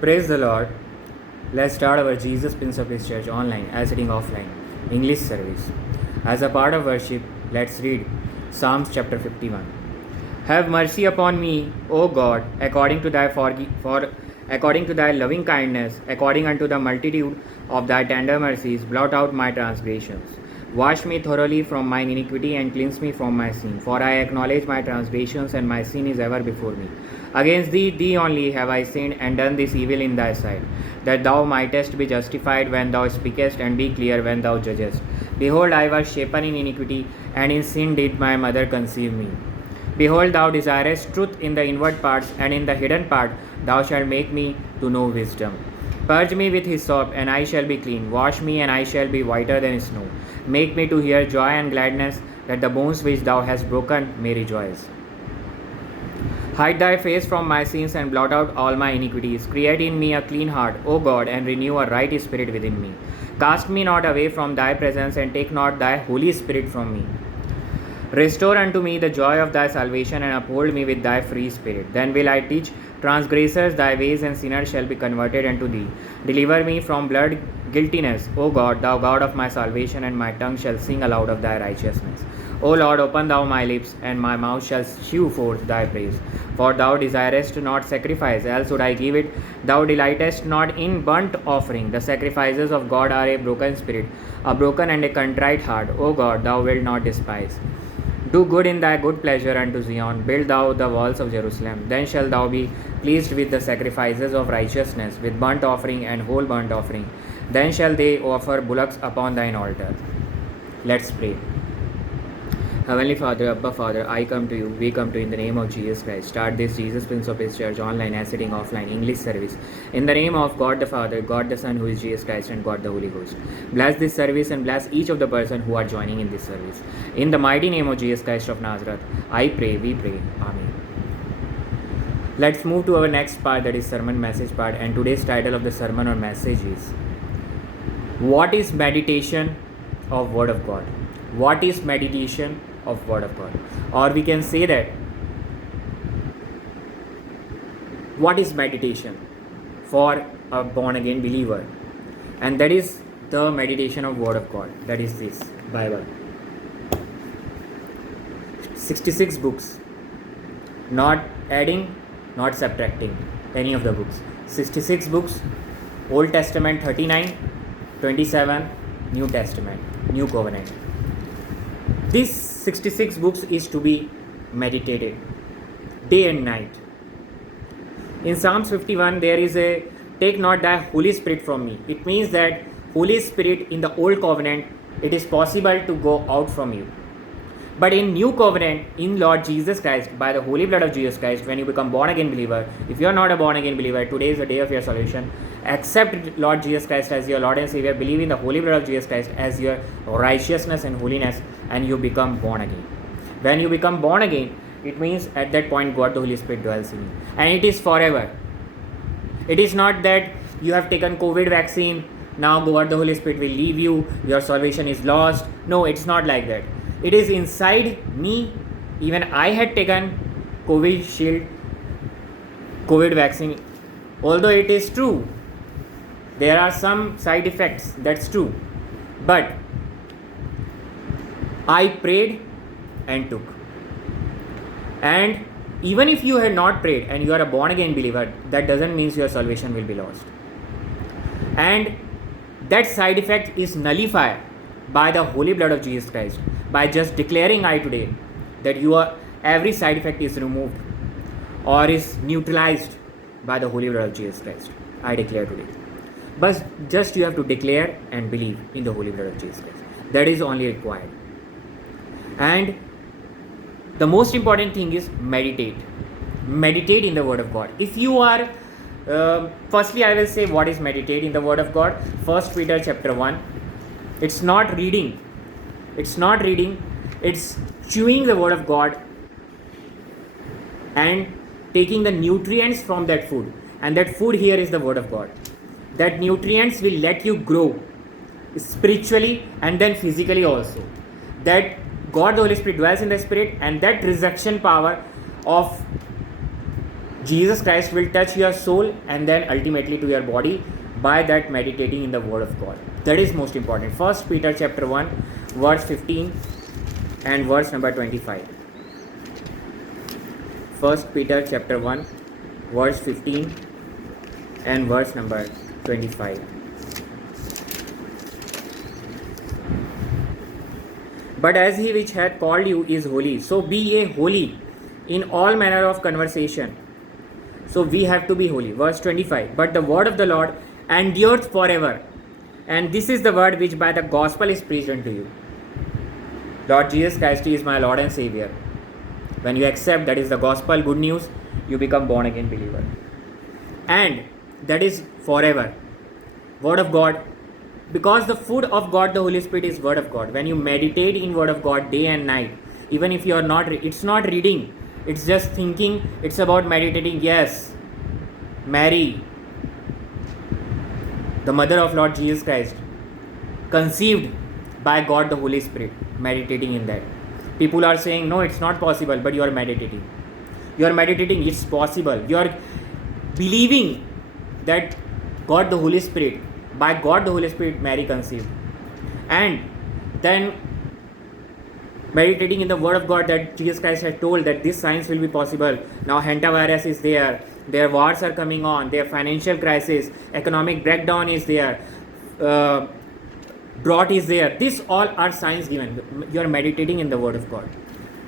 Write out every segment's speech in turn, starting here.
Praise the Lord. Let's start our Jesus Prince of Peace Church online as sitting offline English service. As a part of worship, let's read Psalms chapter 51. Have mercy upon me, O God, according to according to thy loving kindness, according unto the multitude of thy tender mercies, blot out my transgressions. Wash me thoroughly from mine iniquity and cleanse me from my sin. For I acknowledge my transgressions, and my sin is ever before me. Against thee only have I sinned and done this evil in thy sight, that thou mightest be justified when thou speakest, and be clear when thou judgest. Behold, I was shapen in iniquity, and in sin did my mother conceive me. Behold, thou desirest truth in the inward parts, and in the hidden part thou shalt make me to know wisdom. Purge me with hyssop, and I shall be clean. Wash me, and I shall be whiter than snow. Make me to hear joy and gladness, that the bones which thou hast broken may rejoice. Hide thy face from my sins, and blot out all my iniquities. Create in me a clean heart, O God, and renew a right spirit within me. Cast me not away from thy presence, and take not thy Holy Spirit from me. Restore unto me the joy of thy salvation, and uphold me with thy free spirit. Then will I teach transgressors thy ways, and sinners shall be converted unto thee. Deliver me from blood guiltiness, O God, thou God of my salvation, and my tongue shall sing aloud of thy righteousness. O Lord, open thou my lips, and my mouth shall shew forth thy praise. For thou desirest not sacrifice, else would I give it. Thou delightest not in burnt offering. The sacrifices of God are a broken spirit, a broken and a contrite heart. O God, thou wilt not despise. Do good in thy good pleasure unto Zion. Build thou the walls of Jerusalem. Then shalt thou be pleased with the sacrifices of righteousness, with burnt offering and whole burnt offering. Then shall they offer bullocks upon thine altar. Let's pray. Heavenly Father, Abba Father, I come to you, we come to you in the name of Jesus Christ. Start this Jesus Prince of Peace Church online as sitting offline English service. In the name of God the Father, God the Son, who is Jesus Christ, and God the Holy Ghost. Bless this service and bless each of the person who are joining in this service. In the mighty name of Jesus Christ of Nazareth, I pray, we pray. Amen. Let's move to our next part, that is sermon message part, and today's title of the sermon or message is, what is meditation of Word of God? What is meditation of Word of God? Or we can say that, what is meditation for a born again believer? And that is the meditation of Word of God. That is this Bible. 66 books, not adding, not subtracting any of the books. 66 books, Old Testament 39, 27 New Testament, New Covenant. This 66 books is to be meditated day and night. In Psalms 51 there is a, take not thy Holy Spirit from me. It means that Holy Spirit in the Old Covenant, it is possible to go out from you. But in New Covenant, in Lord Jesus Christ, by the holy blood of Jesus Christ, when you become born again believer, if you are not a born again believer, today is the day of your salvation. Accept Lord Jesus Christ as your Lord and Savior. Believe in the holy blood of Jesus Christ as your righteousness and holiness, and you become born again. When you become born again, it means at that point God the Holy Spirit dwells in you, and it is forever. It is not that you have taken COVID vaccine, now God the Holy Spirit will leave you, your salvation is lost. No, it's not like that. It is inside me. Even I had taken COVID vaccine. Although it is true, there are some side effects, that's true. But I prayed and took. And even if you had not prayed and you are a born again believer, that doesn't mean your salvation will be lost. And that side effect is nullified by the holy blood of Jesus Christ. By just declaring I today that every side effect is removed or is neutralized by the holy blood of Jesus Christ. I declare today. But just you have to declare and believe in the holy blood of Jesus Christ. That is only required. And the most important thing is meditate. Meditate in the Word of God. If you are, firstly I will say what is meditate in the Word of God. 1 Peter chapter 1. It's not reading. It's chewing the Word of God and taking the nutrients from that food. And that food here is the Word of God. That nutrients will let you grow spiritually and then physically also. That God the Holy Spirit dwells in the Spirit, and that resurrection power of Jesus Christ will touch your soul and then ultimately to your body by that meditating in the Word of God. That is most important. First Peter chapter 1 verse 15 and verse number 25. First Peter chapter 1 verse 15 and verse number 25. But as he which hath called you is holy, so be ye holy in all manner of conversation. So we have to be holy. Verse 25. But the word of the Lord endureth forever. And this is the word which by the gospel is preached unto you. Lord Jesus Christ is my Lord and Savior. When you accept that is the gospel, good news, you become born again believer. And that is forever. Word of God. Because the food of God, the Holy Spirit, is Word of God. When you meditate in Word of God day and night, even if you are not, it's not reading, it's just thinking, it's about meditating. Yes, Mary, the mother of Lord Jesus Christ, conceived by God the Holy Spirit, meditating in that. People are saying, no, it's not possible, but you are meditating. You are meditating, it's possible. You are believing that God the Holy Spirit, by God the Holy Spirit, Mary conceived. And then meditating in the Word of God that Jesus Christ had told that this science will be possible. Now hantavirus is there, their wars are coming on, their financial crisis, economic breakdown is there, drought is there. This all are signs given. You are meditating in the Word of God.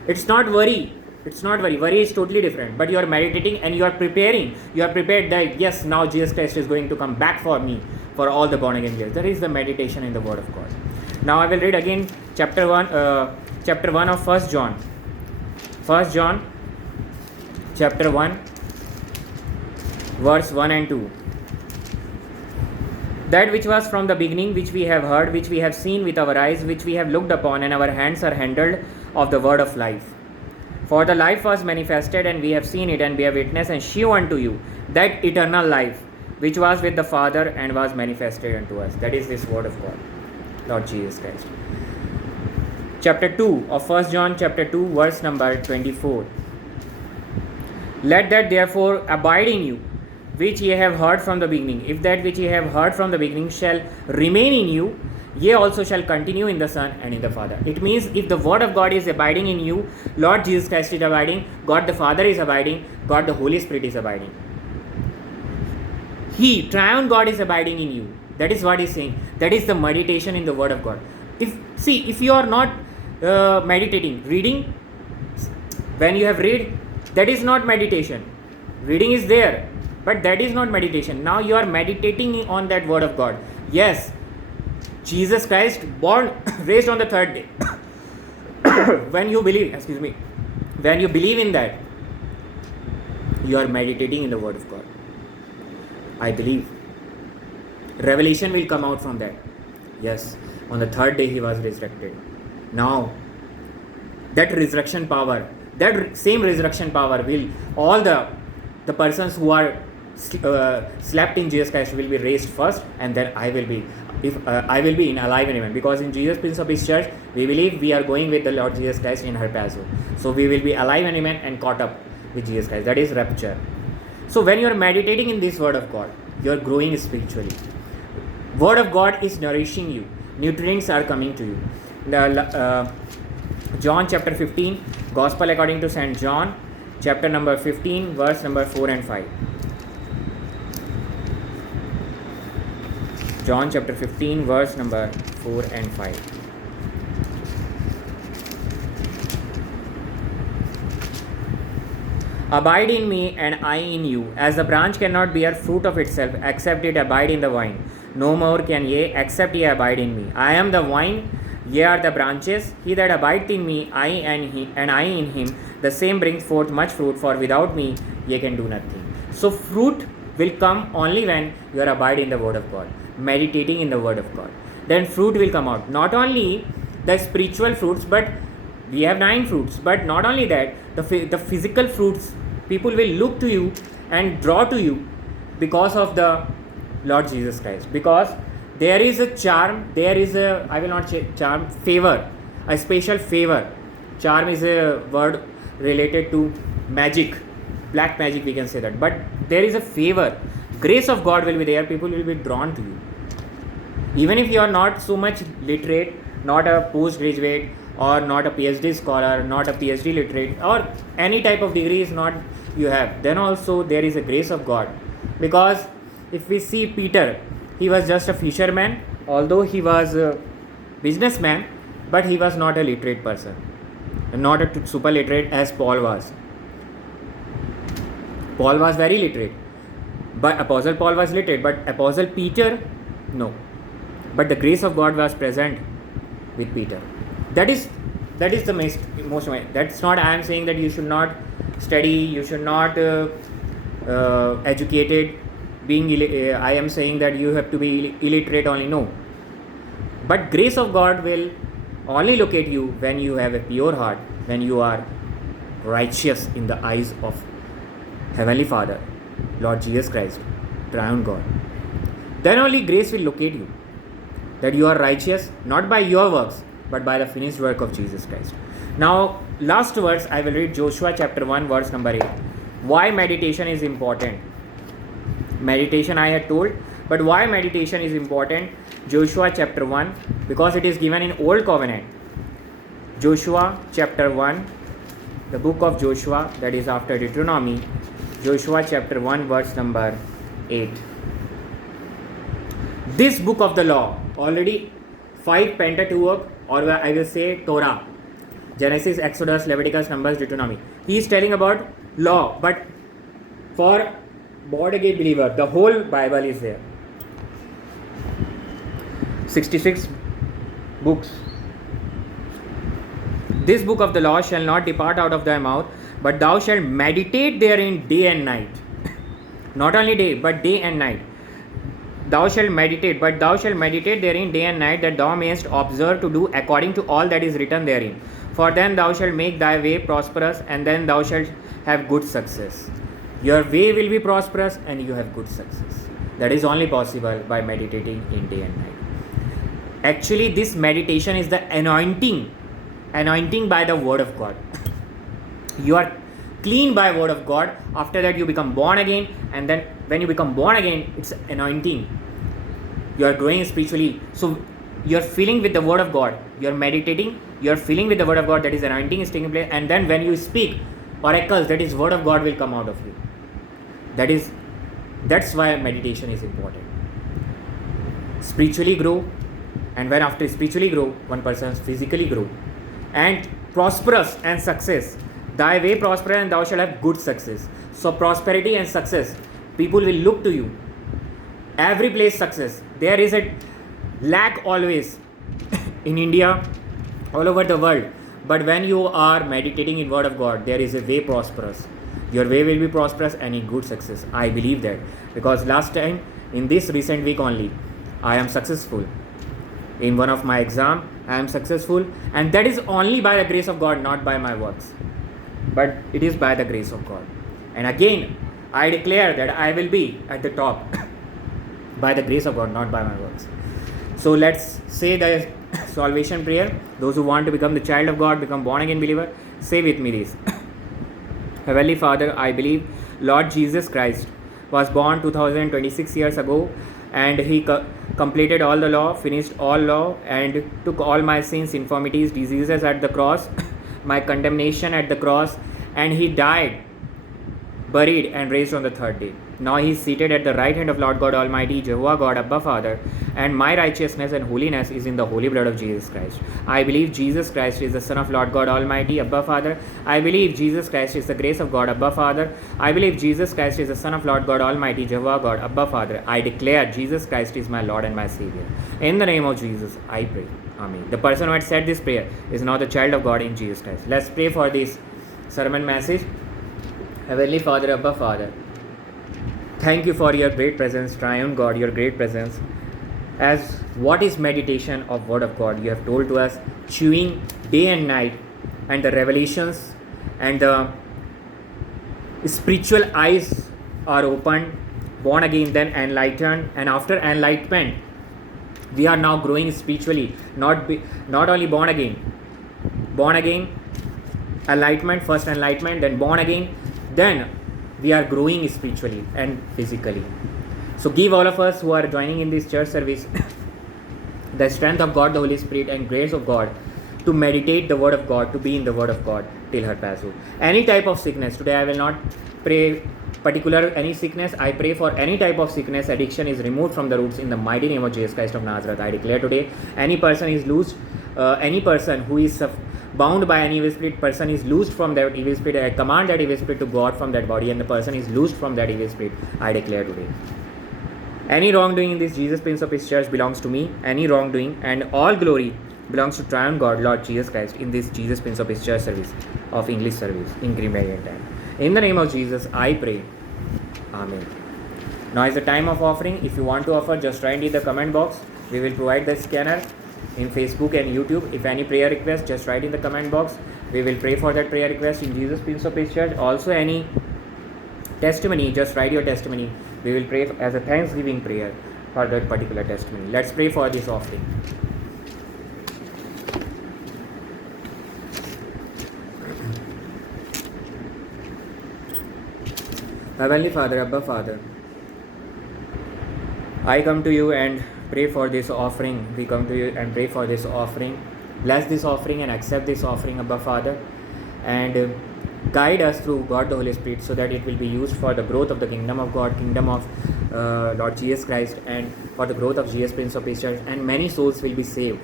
It's not worry. It's not worry. Worry is totally different. But you are meditating and you are preparing. You are prepared that yes, now Jesus Christ is going to come back for me, for all the born again years. That is the meditation in the Word of God. Now I will read again chapter 1 of 1 John. 1 John chapter 1 verse 1 and 2. That which was from the beginning, which we have heard, which we have seen with our eyes, which we have looked upon, and our hands are handled of the word of life. For the life was manifested, and we have seen it, and bear witness, and shew unto you that eternal life, which was with the Father, and was manifested unto us. That is this word of God, Lord Jesus Christ. Chapter 2 of 1 John chapter 2, verse number 24. Let that therefore abide in you, which ye have heard from the beginning. If that which ye have heard from the beginning shall remain in you, ye also shall continue in the Son and in the Father. It means if the Word of God is abiding in you, Lord Jesus Christ is abiding, God the Father is abiding, God the Holy Spirit is abiding. He, triune God, is abiding in you. That is what he is saying. That is the meditation in the Word of God. If you are not meditating, reading, when you have read, that is not meditation. Reading is there, but that is not meditation. Now you are meditating on that Word of God. Yes, Jesus Christ born, raised on the third day. When you believe, when you believe in that, you are meditating in the Word of God. I believe. Revelation will come out from that. Yes, on the third day he was resurrected. Now, that resurrection power, that same resurrection power will, all the persons who are slept in Jesus Christ will be raised first, and then I will be, I will be in alive and remain. Because in Jesus, Prince of His Church, we believe we are going with the Lord Jesus Christ in Harpazo. So we will be alive and remain and caught up with Jesus Christ. That is rapture. So when you are meditating in this Word of God, you are growing spiritually. Word of God is nourishing you. Nutrients are coming to you. John chapter 15, Gospel according to St. John, chapter number 15, verse number 4 and 5. John chapter 15, verse number 4 and 5. Abide in me and I in you, as the branch cannot bear fruit of itself, except it abide in the vine. No more can ye, except ye abide in me. I am the vine, ye are the branches. He that abideth in me, I in him, the same brings forth much fruit, for without me ye can do nothing. So fruit will come only when you are abide in the Word of God, meditating in the Word of God. Then fruit will come out. Not only the spiritual fruits, but we have 9 fruits. But not only that, the physical fruits, people will look to you and draw to you because of the Lord Jesus Christ. Because there is a charm, there is a, I will not say charm, favor, a special favor. Charm is a word related to magic. black magic, we can say that. But there is a favor, grace of God will be there, people will be drawn to you. Even if you are not so much literate, not a postgraduate, or not a PhD scholar, not a PhD literate, or any type of degree is not you have, then also there is a grace of God. Because if we see Peter, he was just a fisherman, although he was a businessman, but he was not a literate person, not a super literate as Paul was. Paul was very literate, but Apostle Paul was literate, but Apostle Peter, no. But the grace of God was present with Peter. That is the most. That's not I am saying that you should not study, you should not educated. I am saying that you have to be illiterate only. No. But grace of God will only locate you when you have a pure heart, when you are righteous in the eyes of Heavenly Father, Lord Jesus Christ, triune God. Then only grace will locate you. That you are righteous, not by your works, but by the finished work of Jesus Christ. Now, last verse, I will read Joshua chapter 1, verse number 8. Why meditation is important? Meditation I had told, but why meditation is important? Joshua chapter 1, because it is given in Old Covenant. Joshua chapter 1, the book of Joshua, that is after Deuteronomy. Joshua chapter 1, verse number 8. This book of the law, already 5 Pentateuch, or I will say Torah, Genesis, Exodus, Leviticus, Numbers, Deuteronomy. He is telling about law, but for born again believer, the whole Bible is there. 66 books. This book of the law shall not depart out of thy mouth, but thou shalt meditate therein day and night. Not only day, but day and night. Thou shalt meditate therein day and night, that thou mayest observe to do according to all that is written therein. For then thou shalt make thy way prosperous, and then thou shalt have good success. Your way will be prosperous, and you have good success. That is only possible by meditating in day and night. Actually, this meditation is the anointing by the word of God. You are clean by word of God. After that, you become born again, and then when you become born again, it's anointing. You are growing spiritually. So you are filling with the word of God. You are meditating. You are filling with the word of God. That is anointing is taking place. And then when you speak oracles, that is word of God will come out of you. That's why meditation is important. Spiritually grow, and when after spiritually grow, one person physically grow, and prosperous and success. Thy way prosper, and thou shalt have good success. So prosperity and success, people will look to you. Every place success. There is a lack always in India, all over the world. But when you are meditating in word of God, there is a way prosperous. Your way will be prosperous and in good success. I believe that, because last time in this recent week only, I am successful. In one of my exam, I am successful, and that is only by the grace of God, not by my works. But it is by the grace of God. And again, I declare that I will be at the top by the grace of God, not by my works. So let's say the salvation prayer. Those who want to become the child of God, become born again believer, say with me this. Heavenly Father, I believe Lord Jesus Christ was born 2026 years ago, and he completed all the law, finished all law, and took all my sins, infirmities, diseases at the cross, my condemnation at the cross, and he died, buried, and raised on the third day. Now he is seated at the right hand of Lord God Almighty, Jehovah God, Abba Father, and my righteousness and holiness is in the holy blood of Jesus Christ. I believe Jesus Christ is the Son of Lord God Almighty, Abba Father. I believe Jesus Christ is the grace of God, Abba Father. I believe Jesus Christ is the Son of Lord God Almighty, Jehovah God, Abba Father. I declare Jesus Christ is my Lord and my Savior. In the name of Jesus, I pray. Amen. The person who had said this prayer is now the child of God in Jesus Christ. Let's pray for this sermon message. Heavenly Father, Abba Father, thank you for your great presence, triune God, your great presence. As what is meditation of word of God? You have told to us, chewing day and night, and the revelations and the spiritual eyes are opened, born again, then enlightened, and after enlightenment, we are now growing spiritually. Not only born again, enlightenment, first enlightenment, then born again, then we are growing spiritually and physically. So give all of us who are joining in this church service the strength of God, the Holy Spirit, and grace of God to meditate the Word of God, to be in the Word of God till her passing. Any type of sickness, today I will not pray particular any sickness, I pray for any type of sickness, addiction is removed from the roots in the mighty name of Jesus Christ of Nazareth. I declare today, any person is loosed, any person who is bound by an evil spirit, person is loosed from that evil spirit. I command that evil spirit to go out from that body, and the person is loosed from that evil spirit. I declare today. Any wrongdoing in this Jesus Prince of His church belongs to me. Any wrongdoing and all glory belongs to triumph God, Lord Jesus Christ, in this Jesus Prince of His church service of English service in Greenbrier time. In the name of Jesus, I pray. Amen. Now is the time of offering. If you want to offer, just write in the comment box. We will provide the scanner in Facebook and YouTube. If any prayer request, just write in the comment box. We will pray for that prayer request in Jesus Prince of His church. Also any testimony, just write your testimony. We will pray as a thanksgiving prayer for that particular testimony. Let's pray for this offering. Heavenly Father, Abba Father, I come to you and pray for this offering. We come to you and pray for this offering. Bless this offering and accept this offering, Abba Father, and guide us through God the Holy Spirit so that it will be used for the growth of the kingdom of God, kingdom of Lord Jesus Christ, and for the growth of Jesus Prince of His church, and many souls will be saved.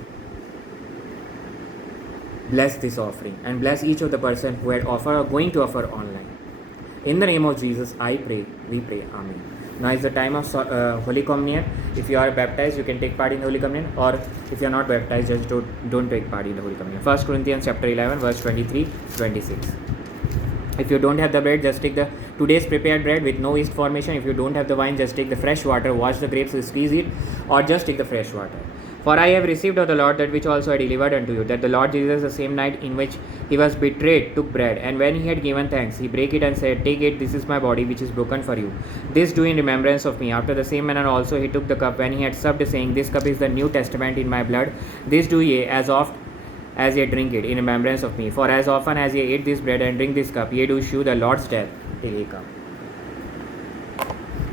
Bless this offering and bless each of the person who had offered or going to offer online. In the name of Jesus, I pray, we pray. Amen. Now is the time of Holy Communion. If you are baptized, you can take part in the Holy Communion, or if you are not baptized, just don't take part in the Holy Communion. 1 Corinthians chapter 11, verse 23-26. If you don't have the bread, just take the today's prepared bread with no yeast formation. If you don't have the wine, just take the fresh water, wash the grapes, squeeze it, or just take the fresh water. For I have received of the Lord that which also I delivered unto you, that the Lord Jesus, the same night in which he was betrayed, took bread, and when he had given thanks, he brake it and said, Take it, this is my body which is broken for you. This do in remembrance of me. After the same manner also he took the cup when he had supped, saying, This cup is the New Testament in my blood. This do ye as oft as ye drink it in remembrance of me. For as often as ye eat this bread and drink this cup, ye do shew the Lord's death till he come.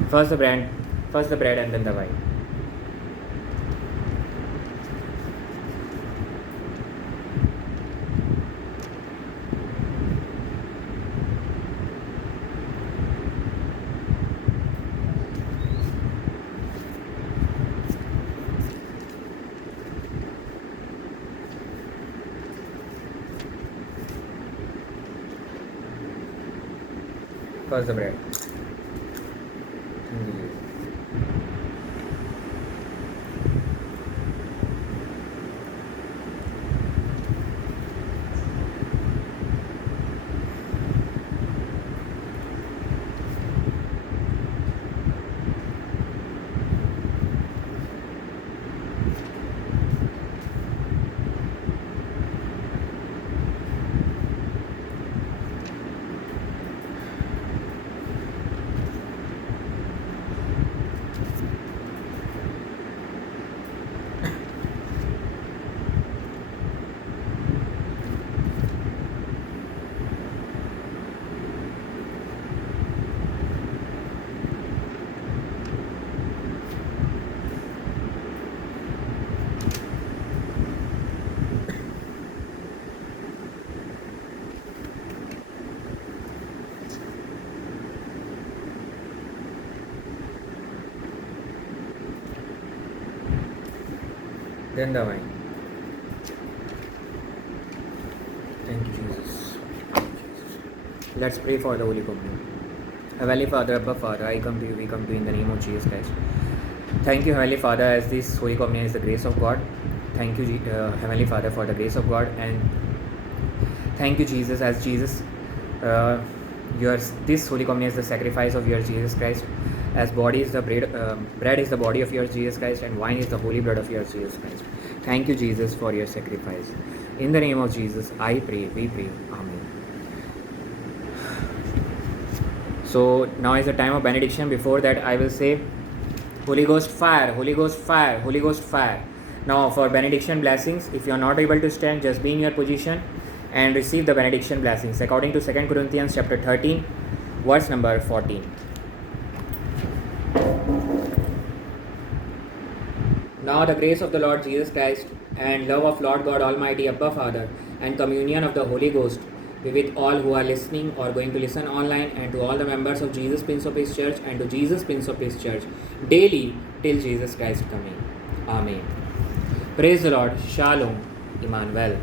First the bread and then the wine. First the bread. Then the wine. Thank you, Jesus. Let's pray for the Holy Communion. Heavenly Father, Abba Father, I come to you, we come to you in the name of Jesus Christ. Thank you, Heavenly Father, as this Holy Communion is the grace of God. Thank you, Heavenly Father, for the grace of God, and thank you, Jesus, as Jesus, this Holy Communion is the sacrifice of your Jesus Christ, as body is the bread is the body of your Jesus Christ, and wine is the holy blood of your Jesus Christ. Thank you, Jesus, for your sacrifice. In the name of Jesus, I pray, we pray. Amen. So now is the time of benediction. Before that, I will say, Holy Ghost fire, Holy Ghost fire, Holy Ghost fire. Now for benediction blessings, if you are not able to stand, just be in your position and receive the benediction blessings. According to 2 Corinthians chapter 13, Verse number 14. Now the grace of the Lord Jesus Christ and love of Lord God Almighty Abba Father and communion of the Holy Ghost be with all who are listening or going to listen online, and to all the members of Jesus Prince of Peace Church and to Jesus Prince of Peace Church daily till Jesus Christ coming. Amen. Praise the Lord. Shalom. Emmanuel.